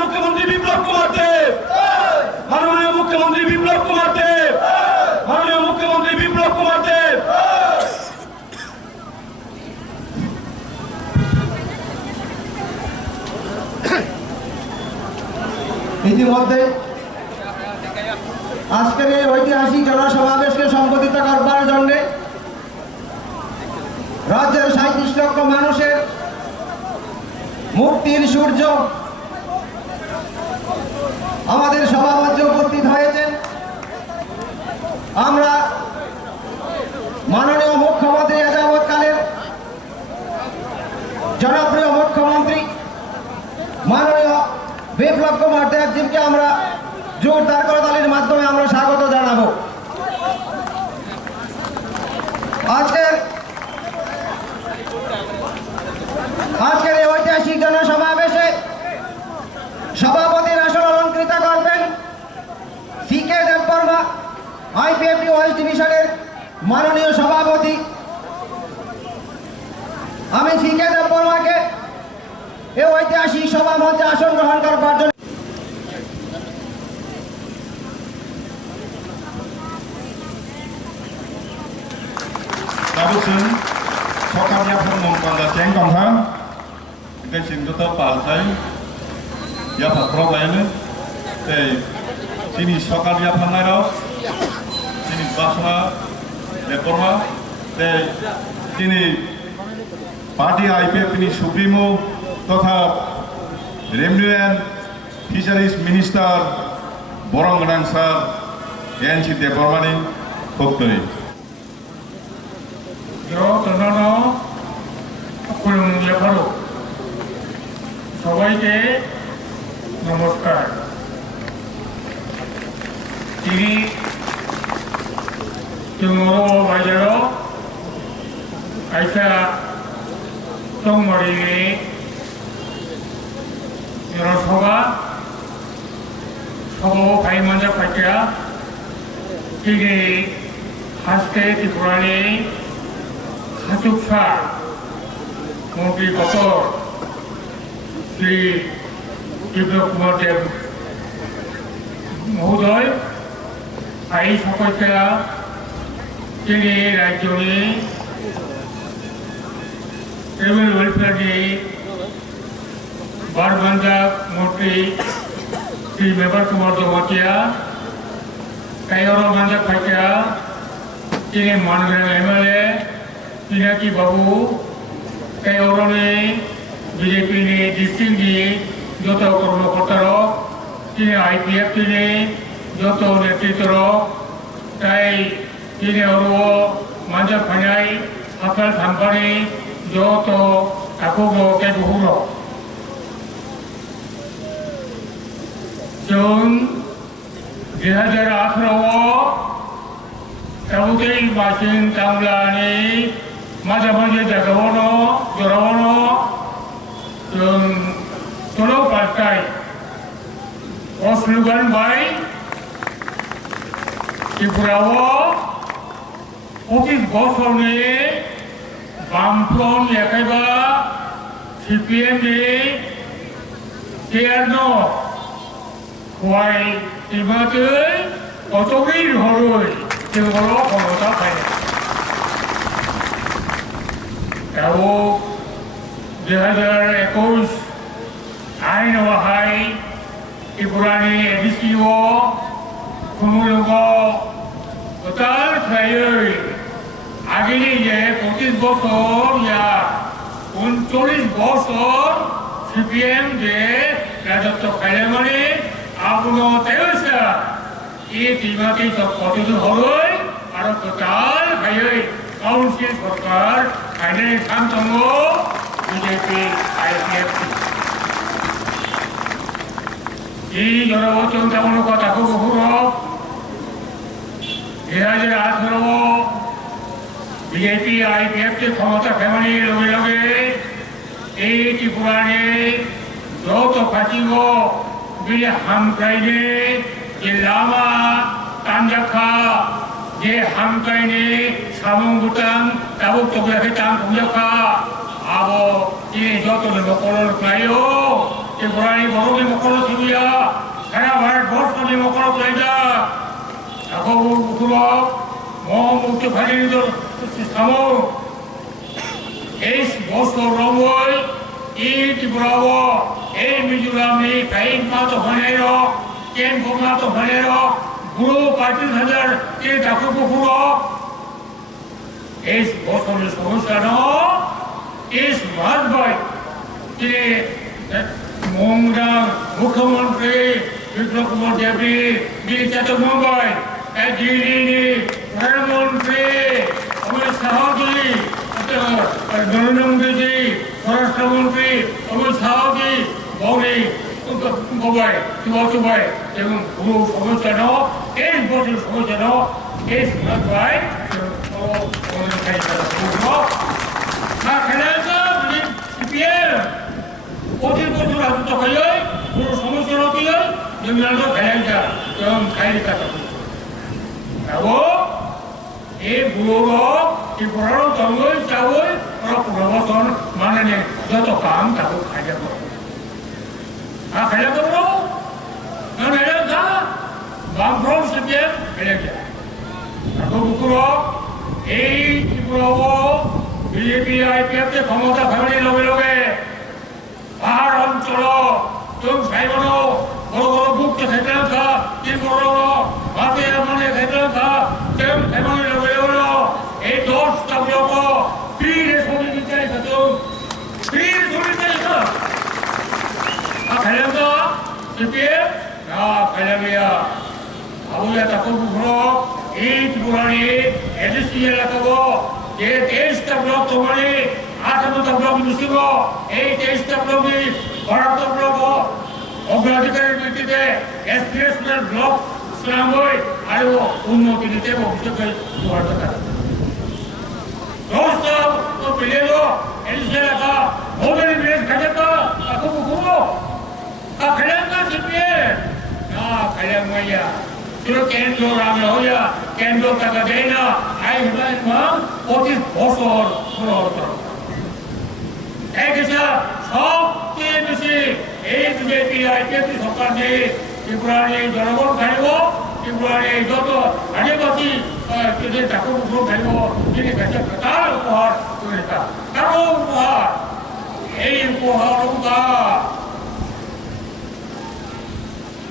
মুখ্যমন্ত্রী বিপ্লব কুমার দেব, মাননীয় মুখ্যমন্ত্রী বিপ্লব কুমার দেব, মাননীয় মুখ্যমন্ত্রী বিপ্লব কুমার দেব। ইতিমধ্যে আজকের এই ঐতিহাসিক জনসমাবেশকে সংগঠিত করবার জন্য রাজ্যের 37 লক্ষ মানুষের মুক্তির সূর্য আমাদের সভামঞ্চে উপস্থিত হয়েছেন। আমরা মাননীয় মুখ্যমন্ত্রী যাবৎকালের জনপ্রিয় মুখ্যমন্ত্রী মাননীয় বিপ্লব কুমার দেবজিকে আমরা জোরদার করতালির মাধ্যমে আমরা স্বাগত জানাবো। আজকের এই ঐতিহাসিক জনসমাবেশে সভাপতির আসন অলঙ্কৃত করবেন সিকে দেববর্মা, আইপিএফটি ওয়েস্ট ডিভিশনের মাননীয় সভাপতি। আমি সিকে দেববর্মাকে এই ঐতিহাসিক সভা মঞ্চে আসন গ্রহণ করবার জন্য Dabusun, sokalnya pun pada ceng konghan, kita cinta partai, ya patrol lainnya, sini sokalnya pun naik, sini basma, Debbarma, sini parti IPF ini Supremo, totha Revenue and Fisheries Minister, Borong Nangsar, yang si Debbarma ni KOKPIN. সবাইকে নমস্কার। তিনি বাইজার আইসা চংবারি জনসভা সভা phi মঞ্জা ফাইকা তিনি হাসতে ত্রিপুরানি হাসুকসা মন্ত্রী গতর শ্রী বিপ্লব কুমার দেব মহোদয় আই সকলকেরা তিনি রাজ্যনি ট্রাইবেল ওয়েলফেয়ারনি বারবাঞ্জাক মন্ত্রী শ্রী মেবার কুমার জমাতিয়া কাইর মাঞ্জাক ফাইকা তিনি মানগ্রাম এমএলএ পিনাকি বাবু কাইরনি বিজেপি ডিস্ট্রিক্ট যত কর্মকর্তারা তিনি আইপিএফ তিনি যত নেতৃত্ব তাই তিনি মাঞ্জা ফাইনাই আকাল থাম্পানি যত KOKBOROK Jun 2018 Kabupaten Basin Tanglani Maja-maja Jagawono Jorawono Jun Tolo Partai Oslugan Bai TRIPURA Office Bosoni Bampon Yakaiba CPM Tiarno Why Timatul Otogir Horoi Tingolo Komota Pai Tau 2021 Ain Wahai Ipurani Edisio Kumulugo Total Trail Agini je 25 বছর या 39 বছর CPM যে রাজত্ব খাইলে মানে আপনো তেউসা এই তিমাতি সব কতদিন হলই আর টোটাল খাইই কাউন্সিল সরকার খাইলে শান্তঙ্গ বিজেপি আইপিএফ এই জনবচন তেমন কথা KOKBOROK 2018 বিজেপি আইপিএফ के ক্ষমতা ফেমানি লগে লগে এই ত্রিপুরানে যত ফাঁসিব বিলে হামকাইনে যে লামা তানজাখা যে হামকাইনে সামং বুটাং তাবুক তবলাকে তাং ভুজাখা abo ini joto de mokoro kayo Tripurani boroni mokoro sibuya saya Bharat Borso ni mokoro kaida ako Lukuthum mo mukti phali do samo es bosto romoi I Tripura e Mizoram ni kain ma to bhanero ken boma to bhanero guru 35,000 ke daku bukuro es bosto ni समस्या no इस बात पर कि मोंगराम मुख्यमंत्री विप्लव कुमार देवी दिल्ली मुंबई दिल्ली प्रधानमंत्री अमित शाह जी नरेंद्र मोदी जी स्वराष्ट्र मंत्री अमित शाह जी गौरी मुंबई सुबह एवं गुरु समस्या नो इस बोझ समस्या नो इस बात पर খেলাটা সিপিএল ওদের বছর রাজত্ব হয়ে পুরো সমস্যা নতি হয় জমিয়ালটা খেলাটা এবং খাইলিটা এবং এই বুড়ো ত্রিপুরার জঙ্গল চাউল ওরা প্রবর্তন মানে যত কাম তাকে খাইয়া করো আর খেলা করো না খেলা বামফ্রন্ট সিপিএল খেলা এখন বুকুরো এই ত্রিপুরা बीजेपी आईपीएफ के क्षमता फैमिली लगे लगे पहाड़ अंचल तुम साइबनो बड़ो बड़ो बुक के क्षेत्र था तीन बड़ो भाषे माने क्षेत्र था तुम फैमिली लगे लगे ए 10 तबलो को फ्री सोनी दिखाई था तुम फ्री सोनी दिखाई था आ खेलें तो सीपीएम ना खेलेंगे अब ये तक बुरो एक पुरानी एडिसियल लगो ये 23 ब्लॉक तुम्हारे 8 ब्लॉक मिसिबो এই 23 ब्लॉक में 12 ब्लॉक অগ্রাধিকারের ভিত্তিতে এসপিএসএল ব্লক শ্রমই আরো উন্নতি দিতে ভবিষ্যতে ব্যবহার করা রোস্ট তো পেলেও এলসেলাকা ওদের বিরেজ খাজা আকু বুকুরো কা খেলাকা সিপিএ না খেলা মাইয়া जो केंद्र राम होया केंद्र तक देना आई हिमालय में 25 বছর পুরো एक ऐसा सबसे बेশি এই বিজেপি আইপিএফ সরকার ने ত্রিপুরার জনগণ খাইব ত্রিপুরার যত আদিবাসী যে টাকা পুরো খাইব তিনি কাছে তার উপহার করে তা কারো উপহার এই উপহারটা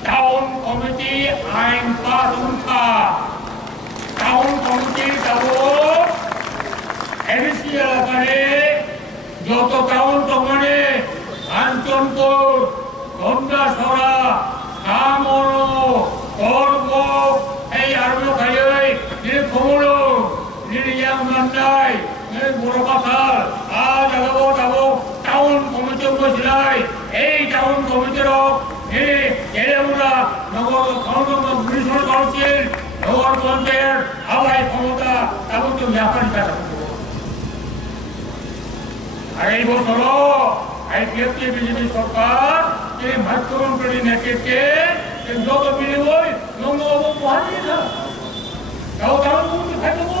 टाउन कमिटी आइन पास उनका टाउन कमिटी तबो एडिसियल करे जो तो टाउन तो मने आंचनपुर गंडासरा कामरो करबो ए आरबो खायै नि खमरो नि याम माननाय नि बरकाथाल आ जागाबो तबो टाउन कमिटी बसिलाय এই টাউন কমিটির এলাকা নগর মিউনিসিপাল কাউন্সিল নগর পঞ্চায়েত আওয়াই ক্ষমতা এবং তো ব্যাপারী কাজ আর এই বছর আইপিএফ বিজেপি সরকার এই মুখ্যমন্ত্রীর নেতৃত্বে যত বিনিয়োগ নঙ্গব বহালি না তাও তাও তুমি খাইব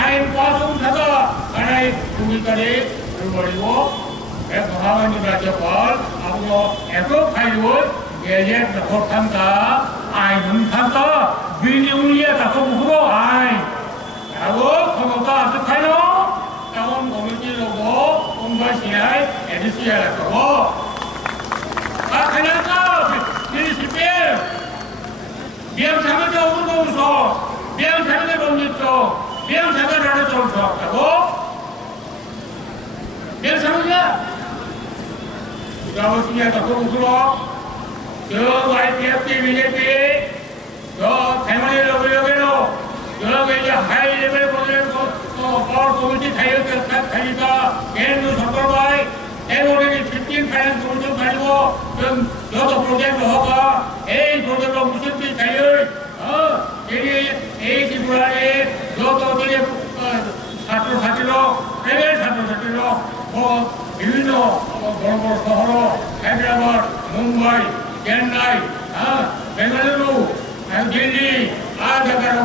আইন পাস থাকা আনাই তুমি করে বলিব এক মহামান্য রাজ্যপাল আপনি এত খাইব গেজেট রেকর্ড থাকা আইন থাকা বিনিয়োগে তাকে বুকুরো আইন এবং ক্ষমতা আছে খাইল টাউন কমিটির লোক মুম্বাই সিআই এডিসিএল করব আর খাইলা কা সিপিএম বিএম সাহেবের অবস্থ বিএম সাহেবের বন্ধুত্ব বিএম সাহেবের রাজা চলছ করব বিএম সাহেব Gawasnya takut usulok, jo IPF BJP, jo family logo no, jo ये high level program को और कमिटी थायो के थाईका केंद्र सरकार भाई एवरेज 15 फाइनेंस कमिशन थाईको जो तो प्रोजेक्ट होगा ए प्रोजेक्ट को मुझे भी थायो ये ए त्रिपुरा ए जो तो ये ছাত্র ছাত্রীরা প্রাইভেট ছাত্র ছাত্রীরা বিভিন্ন বড় বড় শহর হায়দ্রাবাদ মুম্বাই চেন্নাই বেঙ্গালুরু দিল্লি আর জায়গায়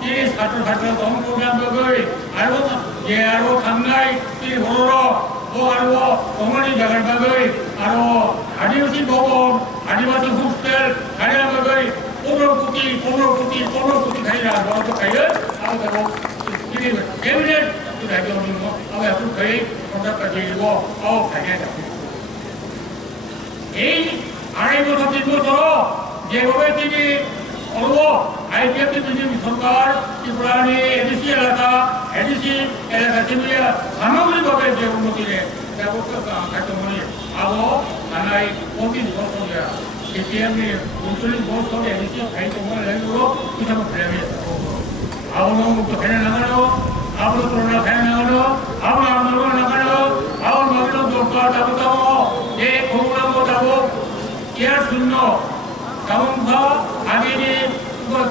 তিনি ছাত্র ছাত্রীরা তখন প্রোগ্রাম গই আর যে আরো থামনাই PFC আৰু কমনি জাগাৰ বাগৈ আৰু আদিবাসী ভৱন আদিবাসী হোষ্টেল খাইৰা বাগৈ 15 কোটি খাইৰা বরাদ্দ খাইয়ে আৰু যাব ক্যাবিনেট রাজ্য নিব আৰু এটো খাই কথা পাতি দিব আৰু খাইয়া যাব এই 2.5 বছর 3 বছর যেভাবে তিনি আইপিএফটি বিজেপি সরকার ত্রিপুরানি এডিসি এলাকা মিলিয়ে সামগ্রিকভাবে যে উন্নতিরে খাদ্যমণি আবো নানাই 25 বছর সিপিএম 39 বছর এডিসি খাইতমণি লাগলো কিসাব ফেলে আবো মুক্ত ফেলে লাগানো আবো করোনা ফেলে লাগানো আবো আন্দোলন লাগানো আবো মাগলো দরকার দাবো যে প্রোগ্রাম দাবো ইয়ার শূন্য কাউন্সা আগেনি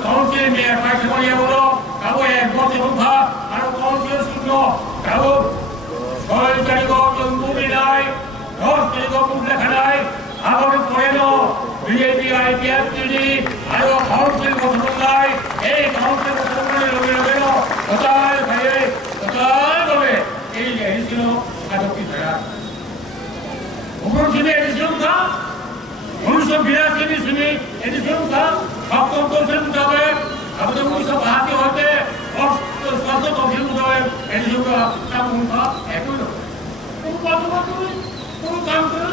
কাউন্সিল মেয়র পাইছে বলিয়া বলো কাবো 1 বছর উঠা আর কাউন্সিল শূন্য কাবো 6 তারিখ চন্দ্রপুরি নাই 10 তারিখ মুখলে খানাই আবার পরে নো বিজেপি আইপিএফ টিডি আর কাউন্সিল গঠন নাই এই কাউন্সিল গঠনের লগে লগে কোথায় খাইয়ে কোথায় বলে এই এডিসিও আদকি ধরা উপর থেকে এডিসিও কা 1982 में एडिशन था आपको परसेंट मुताबिक अब तो 1982 होते और 700% मुताबिक एडिशन का काम होगा एक तो काम करे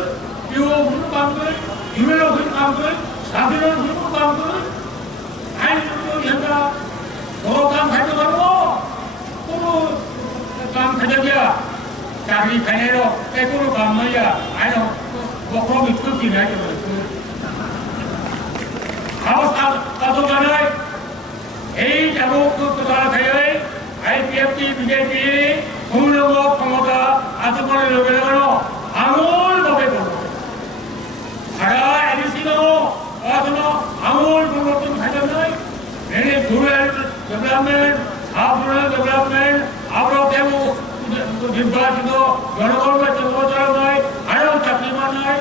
क्यों काम करे ह्यूमन ऑफिस काम करे साधारण लोग काम करे आइन तो यंदा वो काम है तो करो वो काम खजा गया चाकरी खाने रो कोई काम नहीं है आइन वो कौन इतना सीन है कि कतो जानाय এই যাবো কথা খাইয়ে আইপিএফটি বিজেপি পূর্ণব ক্ষমতা আছে বলে লগে লাগানো আমূল ভাবে করব সারা এডিসিনো আসনো আমূল পরিবর্তন খাইতে নাই এনে রুরাল ডেভেলপমেন্ট আরবান ডেভেলপমেন্ট আরো দেব নির্বাচিত জনগণের চলবচল নাই আরো চাকরিমান নাই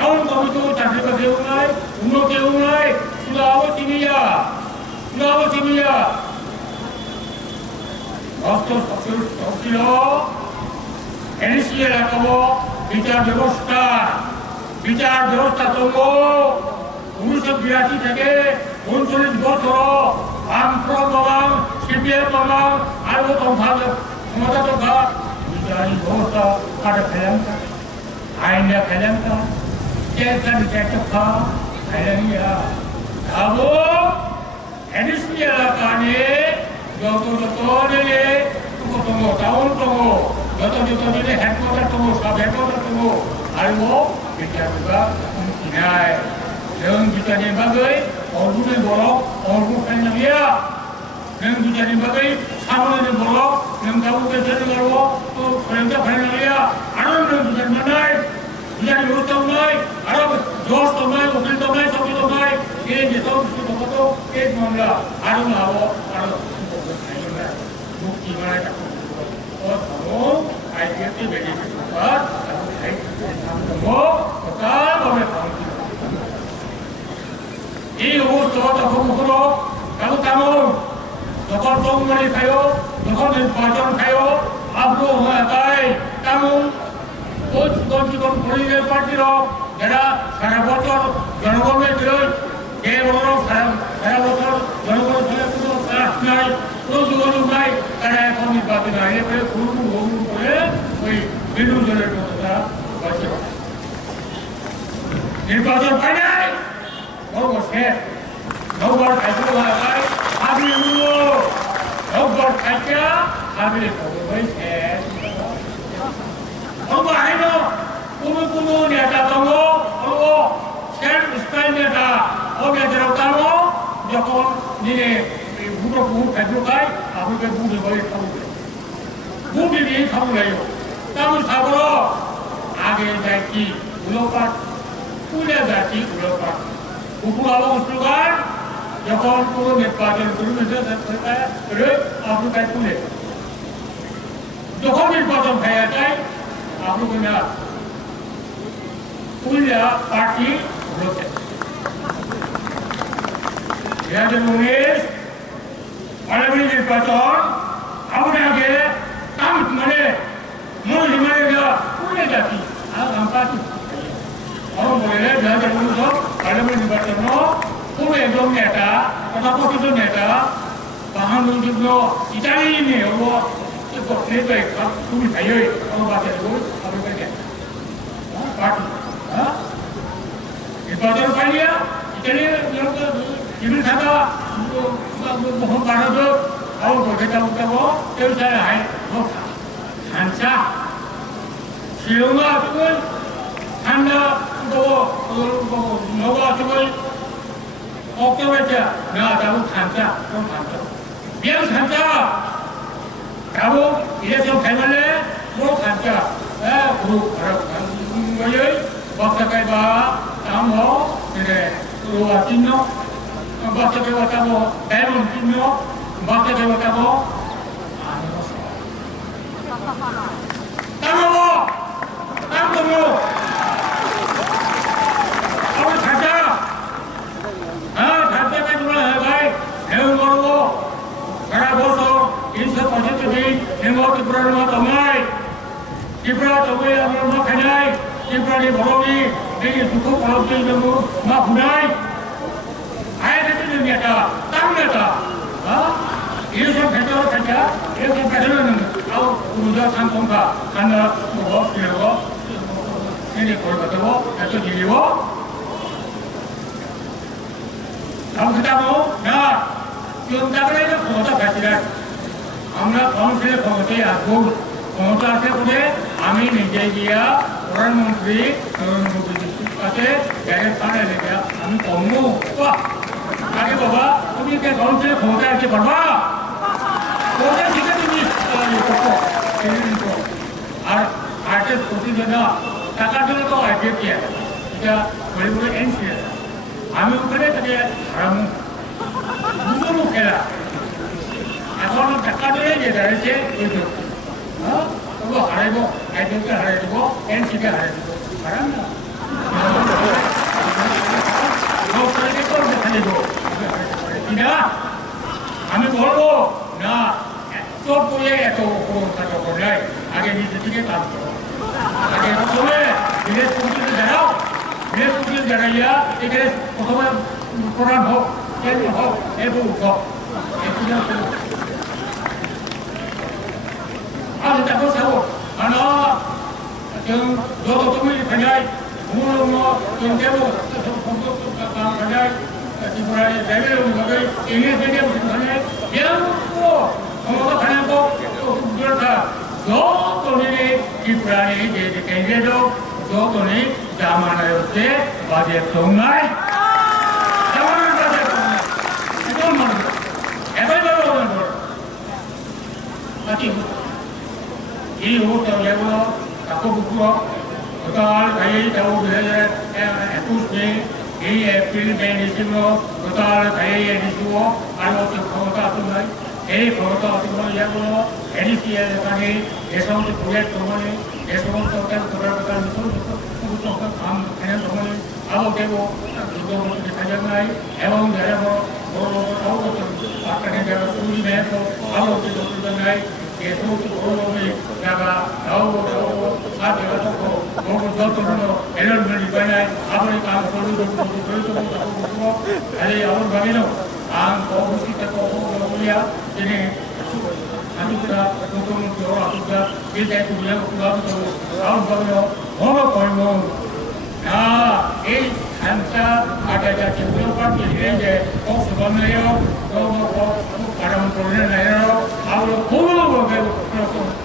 এমন কমিটি চাকরি পাতেও নাই উন্নতিও নাই সুলাও সিমিয়া অস্ত্র ছিল এনসি এলাকাবো বিচার ব্যবস্থা তো 1982 থেকে 39 বছর আমফ্রম বাবাং সিপিএম বাবাং আরো তফাৎ ক্ষমতা তফা বিচারি ব্যবস্থা কাটে ফেলেন আইনে ফেলেন কেসা বিচারটা ফেলেনিয়া আবো এডিসি এলাকানে যত দিলে তঙ্গ টাউন তঙ্গ যত দিলে হেডকোয়ার্টার তঙ্গ সব হেডকোয়ার্টার তঙ্গ আরো বিচার বিভাগ নাই এবং বিচারি বাগৈ অর্গুনে বড় অর্গুন ফেলনালিয়া এবং বিচারি বাগৈ সামনে বড় এবং কাউকে ছেড়ে করবো তো ফেলটা ফেলনালিয়া আনন্দ বিচার নাই বিচারি ব্যবস্থা নাই আরো জজ তো নাই উকিল তো নাই সব তো নাই এই যে সব তো এক মামলা আরো নাও আরো মুক্তি মানে ও তো আইপিএফটি বিজেপি সরকার এই অবস্থা তখন হলো কারো তেমন যখন চৌমারি খায়ো যখন নির্বাচন খায়ো আগ্রহ হয়ে যায় তেমন জীবন পরিবেশ পার্টির যারা সারা বছর জনগণের বিরোধ যে বড় সারা বছর জনগণের সঙ্গে কোনো কাজ নাই কোনো যোগাযোগ নাই তারা এখন নির্বাচন আগে করে ঘুরু করে ওই বিরোধীদের মতো তারা বসে নির্বাচন পাই নাই বড় শেষ নৌবার খাইতে হয় আপনি নৌবার খাইতে আপনি শেষ কোনো নেতা দङ স্টাইল নেতা অনেকের কাম যখন নিয়ে বুড়ো বুড় খাদ্য খায় আপনাকে বুড়ে বলে খাবো বুড়ে দিয়ে খাবো লাগে তেমন সাগর আগে যায় কি উলোপাট পুলে যাচ্ছি উলোপাট উপর আলো স্লোগান যখন কোনো নির্বাচন করুন আপনাকে পুলে যখন নির্বাচন খাইয়া যায় আপনাকে না পুলিয়া পার্টি রয়েছে 2019 পার্লামেন্ট নির্বাচন আপনাকে মানে party. Orang boleh belajar untuk parlimen dibatalno, pun ekdom neta, atau positif neta, bahan untuk lo Itali ini, orang itu lebih kami kaya, orang baca itu apa kerja? Party, dibatal kaya, Itali yang tu ibu kata, mohon barat tu, awak kerja utama, itu saya hai, hansa, siapa tu? Panda itu noga tu KOKBOROK nak tahu hansa, biar hansa, tahu ia semua family, buat hansa, guru orang macam bahasa kaya tamu, ini luar Cina, bahasa kaya tamu, Debbarma Cina, bahasa kaya tamu, tamu. TRIPURA damai, TRIPURA damai yang makanai, TRIPURA di Boromi, di Lukuthum di Nemu, makunai. Ayat itu dunia dah, tahu dah. Ini semua betul saja, ini semua betul nih. Aku udah sangkong kah, karena bawa, ini kalau betul, itu jadi bawa. Kamu ketemu, nah, sebentar lagi kota presiden. আমরা কাউন্সিলে ক্ষমতায় আসবো ক্ষমতা আসে বলে আমি নিজে গিয়া প্রধানমন্ত্রী নরেন্দ্র মোদীর কাছে ডাইরেক্ট ফান্ড লেগে আমি কমবো আগে বাবা তুমি কে কাউন্সিলে ক্ষমতায় আসতে পারবা কোথায় শিখে তুমি আর আর্টিস্ট প্রতিদিন টাকার জন্য তো আইপিএফ এটা বলে বলে এনসিএল আমি ওখানে থেকে হারাম দুটো খেলা এখন টাকা দিয়ে যে দাঁড়িয়েছে ওই লোক ওগুলো হারাইব আইপিএলকে হারাই দেবো এনসিকে হারাই দেবো হারাম না আমি বলবো না চোখ করে এত কাজ করলাই আগে নিজে থেকে কাজ করো আগে প্রথমে বিদেশ কমিটিতে দাঁড়াও বিদেশ কমিটিতে দাঁড়াইয়া এখানে প্রথমে প্রধান হোক কেন্দ্র হোক এবং হোক Ada tak tahu, mana yang dua kami pandai, umur yang jauh, pandai, TRIPURA level mengagai English medium pandai, yang tu, kamu tu pandai tu, berita, so tu ni TRIPURA ni jadi kerja tu, so tu ni zaman itu bajet tungai, zaman bajet tungai, itu mana, apa yang baru mati. Ini hotel yang aku buku, hotel kaya jauh belajar, etus ni, ini April May di sini, hotel kaya di sini, ada hotel sungai, ini hotel sungai yang ini siapa kali, esok tu projek sungai, esok tu hotel berapa esok tu kam kaya sungai, awak kepo, itu kita jangan, emang dia awak tu, apa ni dia sungai mereka, awak tu jangan. Esok tu orang ni jaga, tahu, ada orang tu, orang tu tu, elok beri banyak, apa ni kamu perlu ada orang bagaimana, kau mesti tak kau dia, jadi aku sudah untuk orang sudah kita itu dia sudah tu, orang bagaimana, orang kau nah, ini hansa ada jadi berapa je, kau sebenarnya kau ada mempunyai naya, awal kau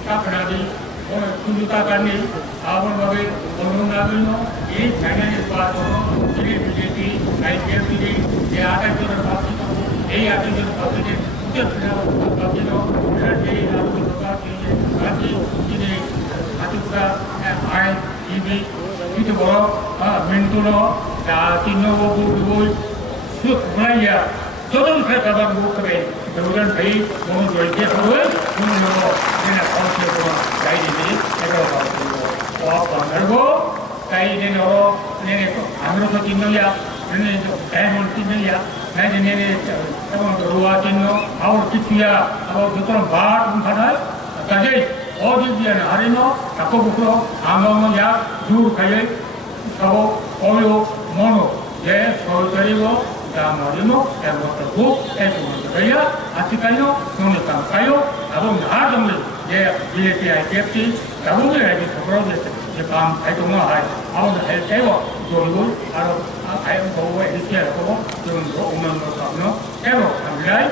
tak pernah di tunjukkan ni, awal bagi orang lagi no, ini channel ini baru, ini BJP, IPF ini, dia ada tu orang pasti, ini ada tu orang pasti, kita pernah pasti no, jadi aku berkata ini, ini aku sudah ini itu baru mentulo, dah tino buku sudah mulai ya. Jangan saya kabar buku ni, kemudian saya mau jual dia semua, mau ini kau siapa, saya ini, saya kau apa nervo, saya ini orang ini Amerika tino ya, ini Debbarma tino ya, saya ini apa luar tino, awak kecil ya, awak betul bar pun ada, jadi 어디지에는 아리노 아까부터 아마만 약 두르카에 사고 어요 모노 예 서울대리고 다마리노 에모토고 에스모토야 아티카이노 노네탄카요 아본 나정리 예 일레티아이 캡티 다본게 아이디 서브로데스 제밤 아이도나 아이 아본 헬테고 도리고 아로 아이엠 고고 에디스케고 좀도 오면도 가노 에로 감라이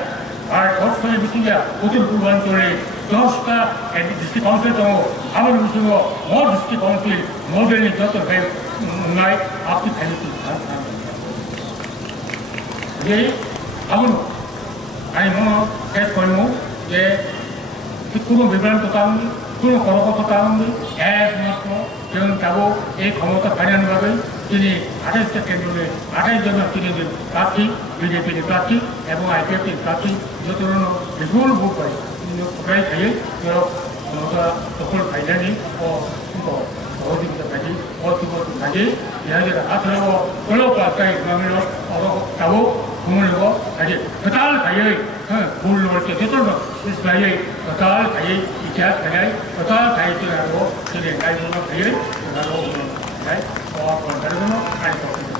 아 거스에 비치야 고든 부반 소리 도스가 디스트릭 카운슬도 아무리 무슨 뭐 디스트릭 카운슬 모델이 저도 배 나이 앞뒤 달리지 ये अब I know कैसे करूँ ये पूर्ण विवरण बताऊंगी पूर्ण करो को बताऊंगी ऐस मत जो तब एक हम तो फाइनल बाबे जिन्हें 28 केंद्र में 28 जन किने में काफी बीजेपी ने काफी एवं आईपीएफ ने काफी जो दोनों रिजोल बुक है इन्होंने पकड़े थे जो उनका टोकल फाइनल नहीं और उनको बहुत ही कुछ भाजी बहुत ही कुछ भाजी यहाँ जरा हाथ लगाओ चलो पास का एक मामला और तब घूमने 아직 그달 가요. 불로 이렇게 되도록 있어야 그달 가요. 이자 가요. 그달 가요 지나고 지내 가요. 가요. 그러고 네. 어, 그런 거는 아니고